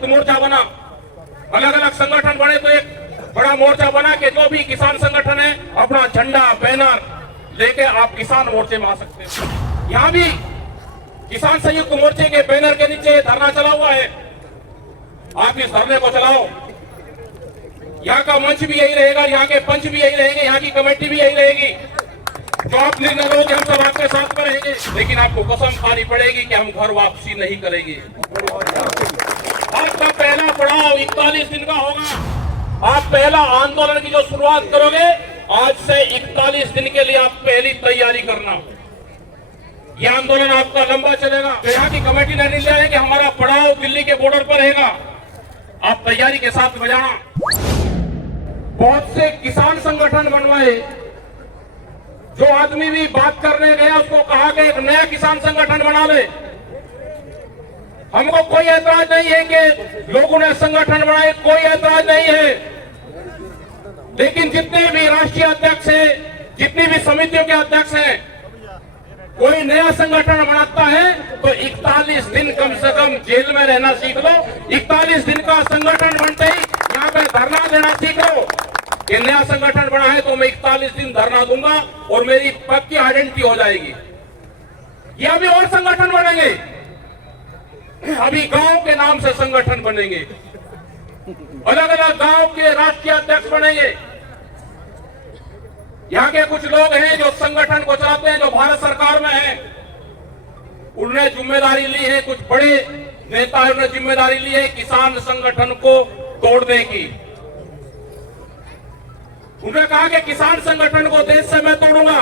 संयुक्त मोर्चा बना, अलग अलग संगठन बने तो एक बड़ा मोर्चा बना के जो भी किसान संगठन है अपना झंडा बैनर लेके आप किसान मोर्चे में आ सकते हैं। यहाँ भी किसान संयुक्त मोर्चे के बैनर के नीचे धरना चला हुआ है। आप इस धरने को चलाओ। यहाँ का मंच भी यही रहेगा, यहाँ के पंच भी यही रहेंगे, यहाँ की कमेटी भी यही रहेगी। तो आप निर्णय लो कि हम सब आपके साथ में रहेंगे, लेकिन आपको कसम खानी पड़ेगी कि हम घर वापसी नहीं करेंगे। आपका पहला पड़ाव 41 दिन का होगा। आप पहला आंदोलन की जो शुरुआत करोगे, आज से 41 दिन के लिए आप पहली तैयारी करना। यह आंदोलन आपका लंबा चलेगा। तो यहाँ की कमेटी ने निर्णय लिया है कि हमारा पड़ाव दिल्ली के बॉर्डर पर रहेगा। आप तैयारी के साथ बजाना। बहुत से किसान संगठन बनवाए। जो आदमी भी बात करने गया उसको कहा कि एक नया किसान संगठन बना ले। हमको कोई ऐतराज नहीं है कि लोगों ने संगठन बनाए, कोई ऐतराज नहीं है। लेकिन जितने भी राष्ट्रीय अध्यक्ष हैं, जितनी भी समितियों के अध्यक्ष हैं, कोई नया संगठन बनाता है तो 41 दिन कम से कम जेल में रहना सीख लो। 41 दिन का संगठन बनते ही यहाँ पे धरना देना सीख लो। ये नया संगठन बना है तो मैं 41 दिन धरना दूंगा और मेरी पक्की आइडेंटिटी हो जाएगी। ये अभी और संगठन बनेंगे, अभी गांव के नाम से संगठन बनेंगे, अलग अलग गांव के राष्ट्रीय अध्यक्ष बनेंगे। यहाँ के कुछ लोग हैं जो संगठन को चलाते हैं, जो भारत सरकार में हैं। उन्होंने जिम्मेदारी ली है, कुछ बड़े नेता उन्होंने जिम्मेदारी ली है किसान संगठन को तोड़ने की। उन्होंने कहा कि किसान संगठन को देश से मैं तोड़ूंगा।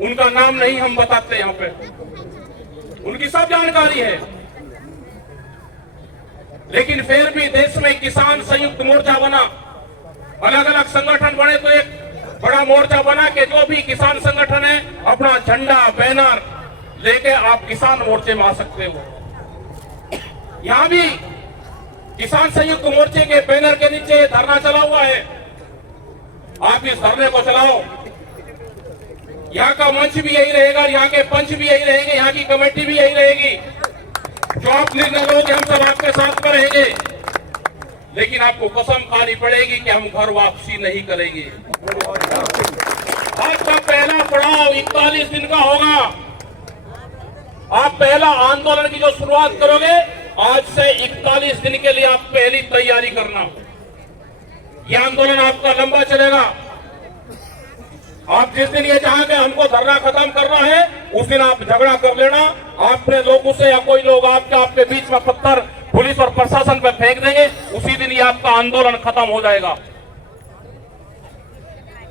उनका नाम नहीं हम बताते यहाँ पे, उनकी सब जानकारी है। लेकिन फिर भी देश में किसान संयुक्त मोर्चा बना, अलग अलग संगठन बने तो एक बड़ा मोर्चा बना के जो भी किसान संगठन है अपना झंडा बैनर लेके आप किसान मोर्चे में आ सकते हो। यहाँ भी किसान संयुक्त मोर्चे के बैनर के नीचे धरना चला हुआ है। आप इस धरने को चलाओ। यहाँ का मंच भी यही रहेगा, यहाँ के पंच भी यही रहेंगे, यहाँ की कमेटी भी यही रहेगी। जो आप निर्णय लो कि हम सब आपके साथ में रहेंगे, लेकिन आपको कसम खानी पड़ेगी कि हम घर वापसी नहीं करेंगे। आपका पहला पड़ाव 41 दिन का होगा। आप पहला आंदोलन की जो शुरुआत करोगे, आज से 41 दिन के लिए आप पहली तैयारी करना। यह आंदोलन आपका लंबा चलेगा। आप जिस दिन ये चाहेंगे हमको धरना खत्म करना है, उस दिन आप झगड़ा कर लेना। आपने लोगों से या कोई लोग आपके बीच में पत्थर पुलिस और प्रशासन पे फेंक देंगे, उसी दिन ये आपका आंदोलन खत्म हो जाएगा।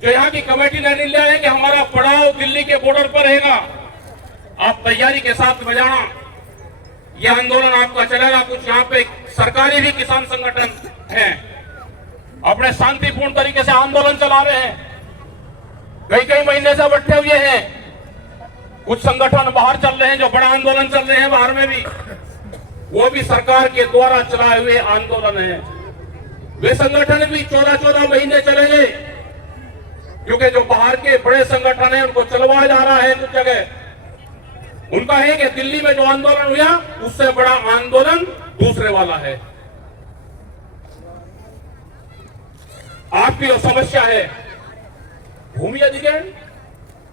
जो यहाँ की कमेटी ने निर्णय लिया है कि हमारा पड़ाव दिल्ली के बॉर्डर पर रहेगा। आप तैयारी के साथ बजाना। यह आंदोलन आपका चलेगा। कुछ यहाँ पे सरकारी भी किसान संगठन हैं, अपने शांतिपूर्ण तरीके से आंदोलन चला रहे हैं, कई महीने से बैठे हुए हैं। कुछ संगठन बाहर चल रहे हैं, जो बड़ा आंदोलन चल रहे हैं बाहर में भी, वो भी सरकार के द्वारा चलाए हुए आंदोलन है। वे संगठन भी 14-14 महीने चलेंगे, क्योंकि जो बाहर के बड़े संगठन है उनको चलवाया जा रहा है कुछ जगह। उनका है कि दिल्ली में जो आंदोलन हुआ उससे बड़ा आंदोलन दूसरे वाला है। आपकी जो समस्या है भूमि अधिग्रहण,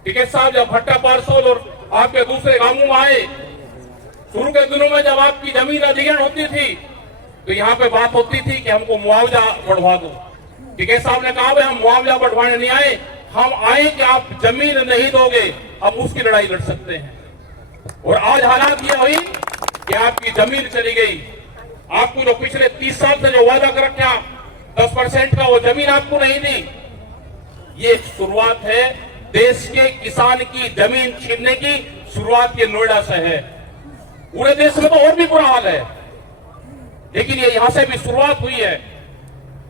टिकैत साहब जब भट्टा पार्सल और आपके दूसरे गांवों में आए, शुरू के दिनों में जब आपकी जमीन अधिग्रहण होती थी तो यहाँ पे बात होती थी कि हमको मुआवजा बढ़वा दो। टिकैत साहब ने कहा भाई हम मुआवजा बढ़वाने नहीं आए, हम आए कि आप जमीन नहीं दोगे, अब उसकी लड़ाई लड़ सकते हैं। और आज हालात ये हुई कि आपकी जमीन चली गई। आपको जो पिछले 30 साल से जो वादा कर रखा 10% का, वो जमीन आपको नहीं दी। ये शुरुआत है देश के किसान की जमीन छीनने की। शुरुआत ये नोएडा से है। पूरे देश में तो और भी बुरा हाल है, लेकिन ये यहां से भी शुरुआत हुई है।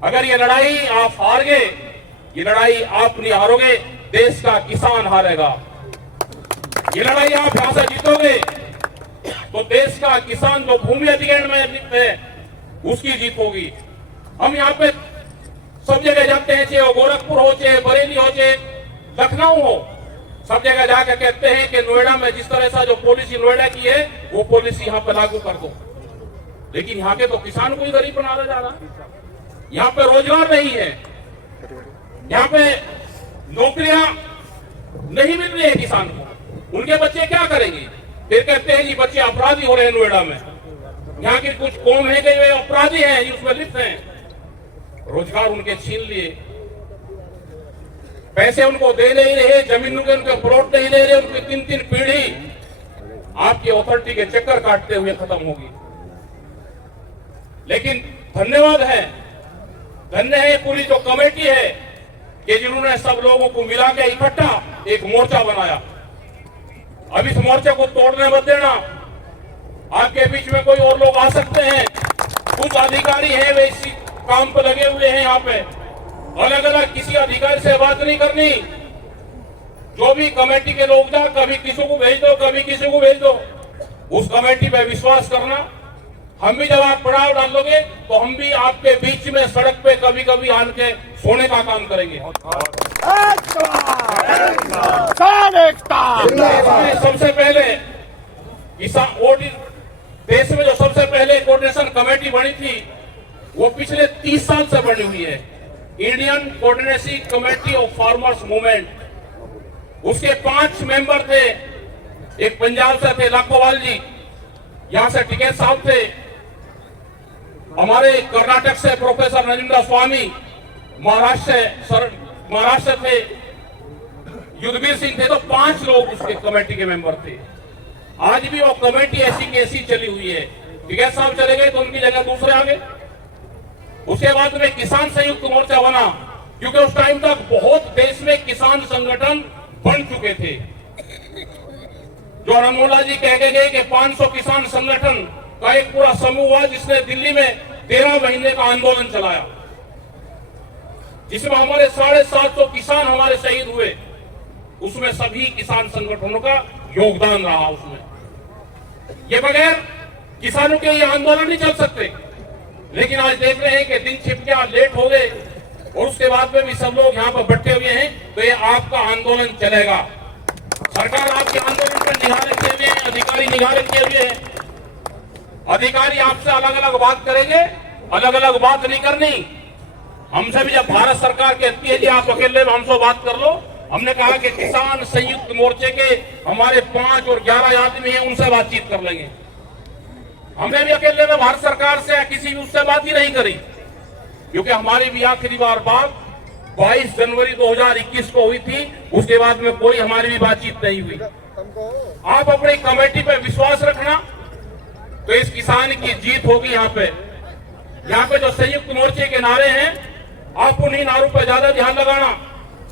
अगर ये लड़ाई आप हार गए, ये लड़ाई आप नहीं हारोगे, देश का किसान हारेगा। ये लड़ाई आप यहां से जीतोगे तो देश का किसान जो भूमि अधिग्रहण में है उसकी जीत होगी। हम यहाँ पे सब जगह जाते हैं, चाहे गोरखपुर हो, चाहे बरेली हो, चाहे लखनऊ हो, सब जगह जाकर कहते हैं कि नोएडा में जिस तरह से जो पॉलिसी नोएडा की है वो पॉलिसी यहाँ पे लागू कर दो। लेकिन यहाँ के तो किसान को ही गरीब बनाया जा रहा है। यहाँ पे रोजगार नहीं है, यहाँ पे नौकरियां नहीं मिल रही है किसान को। उनके बच्चे क्या करेंगे? फिर कहते हैं जी बच्चे अपराधी हो रहे हैं नोएडा में। यहाँ की कुछ कौम है कि वे अपराधी हैं, उसमें लिप्त हैं। रोजगार उनके छीन लिए, पैसे उनको दे नहीं रहे, जमीन उनके प्लॉट नहीं दे रहे, उनकी 3-3 पीढ़ी आपकी अथॉरिटी के चक्कर काटते हुए खत्म होगी। लेकिन धन्यवाद है, धन्य है पूरी जो कमेटी है कि जिन्होंने सब लोगों को मिला के इकट्ठा एक मोर्चा बनाया। अब इस मोर्चे को तोड़ने मत देना। आपके बीच में कोई और लोग आ सकते हैं, कुछ अधिकारी हैं वे इसी काम पे लगे हुए हैं। यहाँ पे अलग अलग किसी अधिकारी से बात नहीं करनी। जो भी कमेटी के लोग जा, कभी किसी को भेज दो, कभी किसी को भेज दो, उस कमेटी पे विश्वास करना। हम भी जब आप पड़ाव डालोगे तो हम भी आपके बीच में सड़क पे कभी कभी आन के सोने का काम करेंगे। सबसे पहले देश में जो सबसे पहले कोऑर्डिनेशन कमेटी बनी थी वो पिछले 30 साल से बनी हुई है, Indian coordination committee of farmers movement. उसके 5 मेंबर थे। एक पंजाब से थे लाखोवाल जी, यहां से टिकैत साहब थे, हमारे कर्नाटक से प्रोफेसर नरेंद्र स्वामी, महाराष्ट्र थे युद्धवीर सिंह थे। तो 5 लोग उसके कमेटी के मेंबर थे। आज भी वो कमेटी ऐसी की ऐसी चली हुई है। टिकैत साहब चले गए तो उनकी जगह दूसरे आ गए। उसके बाद में किसान संयुक्त मोर्चा बना, क्योंकि उस टाइम तक बहुत देश में किसान संगठन बन चुके थे। जो अनमोला जी कह के गए कि 500 किसान संगठन का एक पूरा समूह हुआ जिसने दिल्ली में 13 महीने का आंदोलन चलाया, जिसमें हमारे 750 किसान हमारे शहीद हुए। उसमें सभी किसान संगठनों का योगदान रहा। उसमें ये बगैर किसानों के ये आंदोलन नहीं चल सकते। लेकिन आज देख रहे हैं कि दिन छिप गया, लेट हो गए, और उसके बाद में भी सब लोग यहाँ पर बैठे हुए हैं। तो ये आपका आंदोलन चलेगा। सरकार आपके आंदोलन पर निगाह रखे हुए हैं, अधिकारी निगाह रखे हुए हैं। अधिकारी आपसे अलग अलग बात करेंगे, अलग अलग बात नहीं करनी। हमसे भी जब भारत सरकार कहती है कि आप अकेले में हमसे बात कर लो, हमने कहा कि किसान संयुक्त मोर्चे के हमारे 5 और 11 आदमी हैं, उनसे बातचीत कर लेंगे। हमने भी अकेले में भारत सरकार से या किसी भी उससे बात ही नहीं करी, क्योंकि हमारी भी आखिरी बार बात 22 जनवरी 2021 को हुई थी। उसके बाद में कोई हमारी भी बातचीत नहीं हुई। आप अपनी कमेटी पे विश्वास रखना, तो इस किसान की जीत होगी। यहाँ पे जो संयुक्त मोर्चे के नारे हैं, आप उन्हीं नारों पर ज्यादा ध्यान लगाना।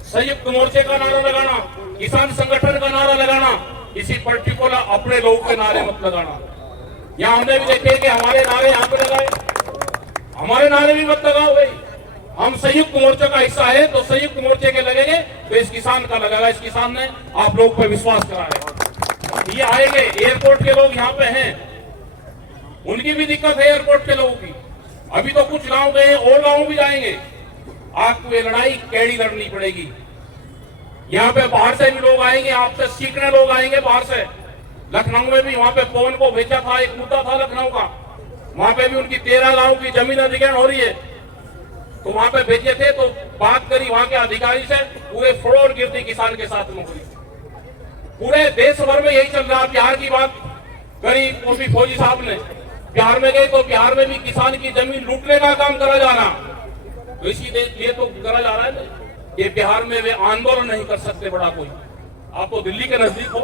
संयुक्त मोर्चे का नारा लगाना, किसान संगठन का नारा लगाना, किसी पर्टिकुलर अपने लोगों के नारे मत लगाना। यहाँ हमने भी देखे कि हमारे नारे यहाँ पे लगाए, हमारे नारे भी मत लगाओ भाई। हम संयुक्त मोर्चे का हिस्सा है तो संयुक्त मोर्चे के लगेंगे, तो इस किसान का लगेगा। इस किसान ने आप लोग पे विश्वास करा है। ये आएंगे, एयरपोर्ट के लोग यहाँ पे हैं, उनकी भी दिक्कत है एयरपोर्ट के लोगों की। अभी तो कुछ गांव गए, और गांव भी जाएंगे। आपको ये लड़ाई कैडी लड़नी पड़ेगी। यहाँ पे बाहर से भी लोग आएंगे, आपसे सीखने लोग आएंगे बाहर से। लखनऊ में भी वहां पे पवन को भेजा था, एक मुद्दा था लखनऊ का, वहां पे भी उनकी 13 गांव की जमीन अधिग्रहण हो रही है। तो वहां पे भेजे थे, तो बात करी वहां के अधिकारी से, पूरे फ्रॉड गिरती किसान के साथ में हुई। पूरे देश भर में यही चल रहा। बिहार की बात करी ओपी फौजी साहब ने, बिहार में गए तो बिहार में भी किसान की जमीन लूटने का काम करा जा रहा। तो इसीलिए तो करा जा रहा है ना कि बिहार में वे आंदोलन नहीं कर सकते बड़ा कोई। आप तो दिल्ली के नजदीक हो।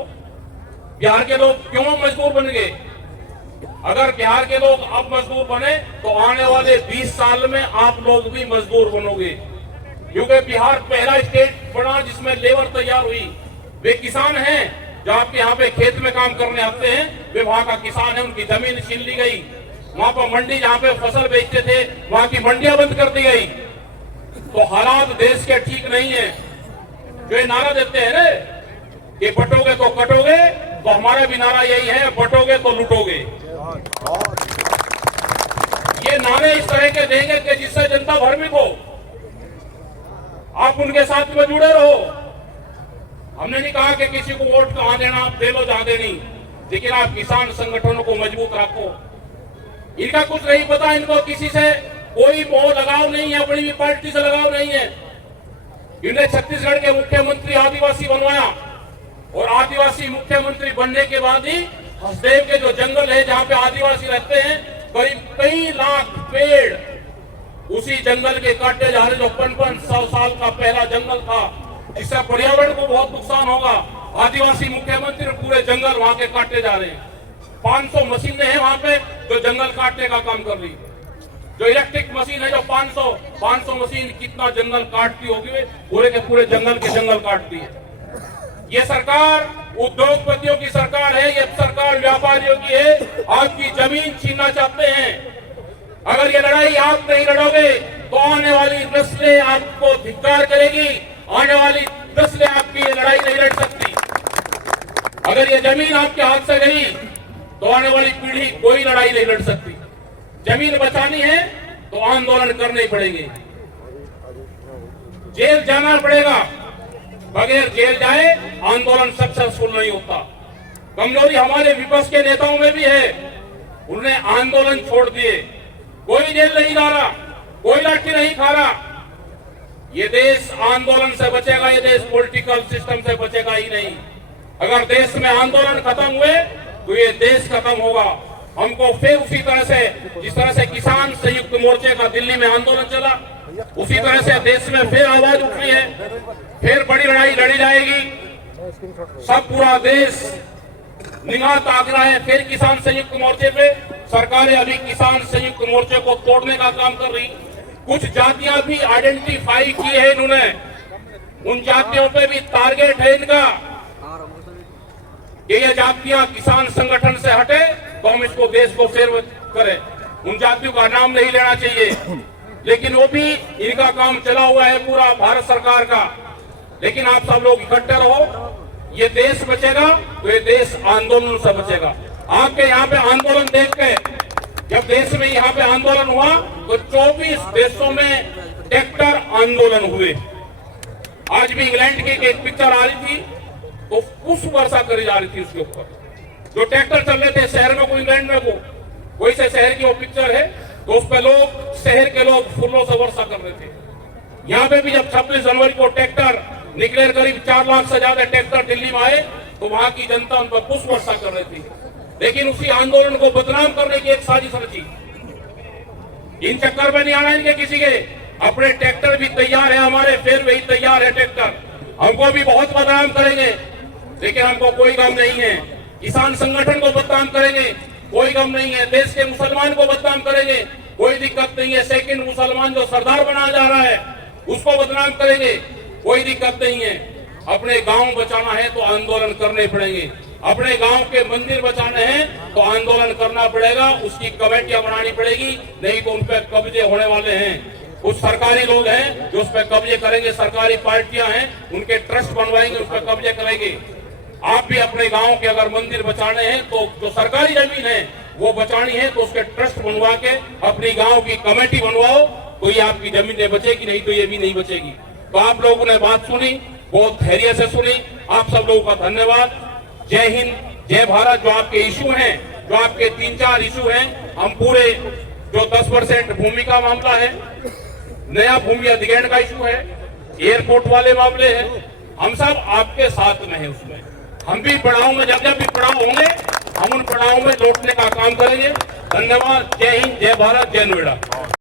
बिहार के लोग क्यों मजदूर बन गए? अगर बिहार के लोग अब मजदूर बने तो आने वाले 20 साल में आप लोग भी मजदूर बनोगे, क्योंकि बिहार पहला स्टेट बना जिसमें लेबर तैयार हुई। वे किसान हैं जो आपके यहाँ पे खेत में काम करने आते हैं, वे वहां का किसान है। उनकी जमीन छीन ली गई। वहां पर मंडी जहाँ पे फसल बेचते थे, वहां की मंडियां बंद कर दी गई। तो हालात देश के ठीक नहीं है। जो ये नारा देते हैं ना कि बटोगे तो कटोगे, तो हमारा भी नारा यही है, बटोगे तो लुटोगे। ये नारे इस तरह के देंगे कि जिससे जनता भ्रमित हो, आप उनके साथ में जुड़े रहो। हमने नहीं कहा कि किसी को वोट कहां देना, आप दे लो जहां देनी, लेकिन आप किसान संगठनों को मजबूत रखो। इनका कुछ नहीं पता, इनको किसी से कोई मोह लगाव नहीं है, अपनी भी पार्टी से लगाव नहीं है। इन्हें छत्तीसगढ़ के मुख्यमंत्री आदिवासी बनवाया और आदिवासी मुख्यमंत्री बनने के बाद ही हसदेव के जो जंगल है जहां पे आदिवासी रहते हैं, करीब कई लाख पेड़ उसी जंगल के काटे जा रहे, जो 55 साल का पहला जंगल था, जिससे पर्यावरण को बहुत नुकसान होगा। आदिवासी मुख्यमंत्री पूरे जंगल वहां के काटे जा रहे हैं। 500 मशीनें हैं वहां पे जो जंगल काटने का काम कर रही है। जो इलेक्ट्रिक मशीन है, जो 500 मशीन कितना जंगल काटती होगी, पूरे के पूरे जंगल के जंगल काटती है। ये सरकार उद्योगपतियों की सरकार है, ये सरकार व्यापारियों की है। आपकी जमीन छीनना चाहते हैं। अगर ये लड़ाई आप नहीं लड़ोगे तो आने वाली नस्लें आपको धिक्कार करेगी। आने वाली नस्लें आपकी ये लड़ाई नहीं लड़ सकती। अगर ये जमीन आपके हाथ से गई तो आने वाली पीढ़ी कोई लड़ाई नहीं लड़ सकती। जमीन बचानी है तो आंदोलन करने पड़ेंगे, जेल जाना पड़ेगा। बगैर जेल जाए आंदोलन सक्सेसफुल नहीं होता। कमजोरी हमारे विपक्ष के नेताओं में भी है, उन्होंने आंदोलन छोड़ दिए। कोई जेल नहीं जा रहा, कोई लाठी नहीं खा रहा। ये देश आंदोलन से बचेगा, ये देश पॉलिटिकल सिस्टम से बचेगा ही नहीं। अगर देश में आंदोलन खत्म हुए तो ये देश खत्म होगा। हमको फिर उसी तरह से, जिस तरह से किसान संयुक्त मोर्चे का दिल्ली में आंदोलन चला, उसी तरह से देश में फिर आवाज उठ रही है, फिर बड़ी लड़ाई लड़ी जाएगी। सब पूरा देश निगाह ताक रहा है फिर किसान संयुक्त मोर्चे पे। सरकारें अभी किसान संयुक्त मोर्चे को तोड़ने का काम कर रही। कुछ जातियां भी आइडेंटिफाई की है इन्होंने, उन जातियों पे भी टारगेट है इनका कि ये जातियां किसान संगठन से हटे तो हम इसको देश को फेर करें। उन जातियों का नाम नहीं लेना चाहिए, लेकिन वो भी इनका काम चला हुआ है पूरा भारत सरकार का। लेकिन आप सब लोग इकट्ठे रहो, ये देश बचेगा तो ये देश आंदोलन से बचेगा। आपके यहाँ पे आंदोलन देख के, जब देश में यहाँ पे आंदोलन हुआ तो 24 देशों में ट्रैक्टर आंदोलन हुए। आज भी इंग्लैंड की एक पिक्चर आ रही थी तो पुष्प वर्षा करी जा रही थी उसके ऊपर। जो ट्रैक्टर चल रहे थे शहर में, कोई इंग्लैंड में कोई से शहर की वो पिक्चर है, तो उस पर लोग, शहर के लोग फूलों से वर्षा कर रहे थे। यहाँ पे भी जब 26 जनवरी को ट्रैक्टर निकले, करीब 4 लाख से ज्यादा ट्रैक्टर दिल्ली में आए, तो वहां की जनता उन पर पुष्प वर्षा कर रही थी। लेकिन उसी आंदोलन को बदनाम करने की एक साजिश रची। इन चक्कर में नहीं आना इनके किसी के। अपने ट्रैक्टर भी तैयार है हमारे, फिर वही तैयार है ट्रैक्टर। हमको भी बहुत बदनाम करेंगे, लेकिन हमको कोई गम नहीं है। किसान संगठन को बदनाम करेंगे, कोई गम नहीं है। देश के मुसलमान को बदनाम करेंगे, कोई दिक्कत नहीं है। सेकंड मुसलमान जो सरदार बनाया जा रहा है उसको बदनाम करेंगे, कोई दिक्कत नहीं है। अपने गांव बचाना है तो आंदोलन करने पड़ेंगे। अपने गांव के मंदिर बचाने हैं तो आंदोलन करना पड़ेगा, उसकी कमेटियां बनानी पड़ेगी, नहीं तो उन पर कब्जे होने वाले हैं। कुछ सरकारी लोग हैं जो उस पर कब्जे करेंगे, सरकारी पार्टियां हैं, उनके ट्रस्ट बनवाएंगे, उस पर कब्जे करेंगे। आप भी अपने गांव के अगर मंदिर बचाने हैं तो जो सरकारी जमीन है वो बचानी है तो उसके ट्रस्ट बनवा के अपनी गांव की कमेटी बनवाओ, तो ये आपकी जमीनें बचेगी, नहीं तो ये भी नहीं बचेगी। तो आप लोगों ने बात सुनी, बहुत धैर्य से सुनी। आप सब लोगों का धन्यवाद। जय हिंद, जय भारत। जो आपके इशू हैं, जो आपके 3-4 इशू हैं, हम पूरे जो 10% भूमि का मामला है, नया भूमि अधिग्रहण का इशू है, एयरपोर्ट वाले मामले हैं, हम सब आपके साथ में हैं। उसमें हम भी पड़ाव में, जब जब भी पड़ाव होंगे हम उन पड़ाव में लौटने का काम करेंगे। धन्यवाद। जय हिंद, जय भारत, जय नोएडा।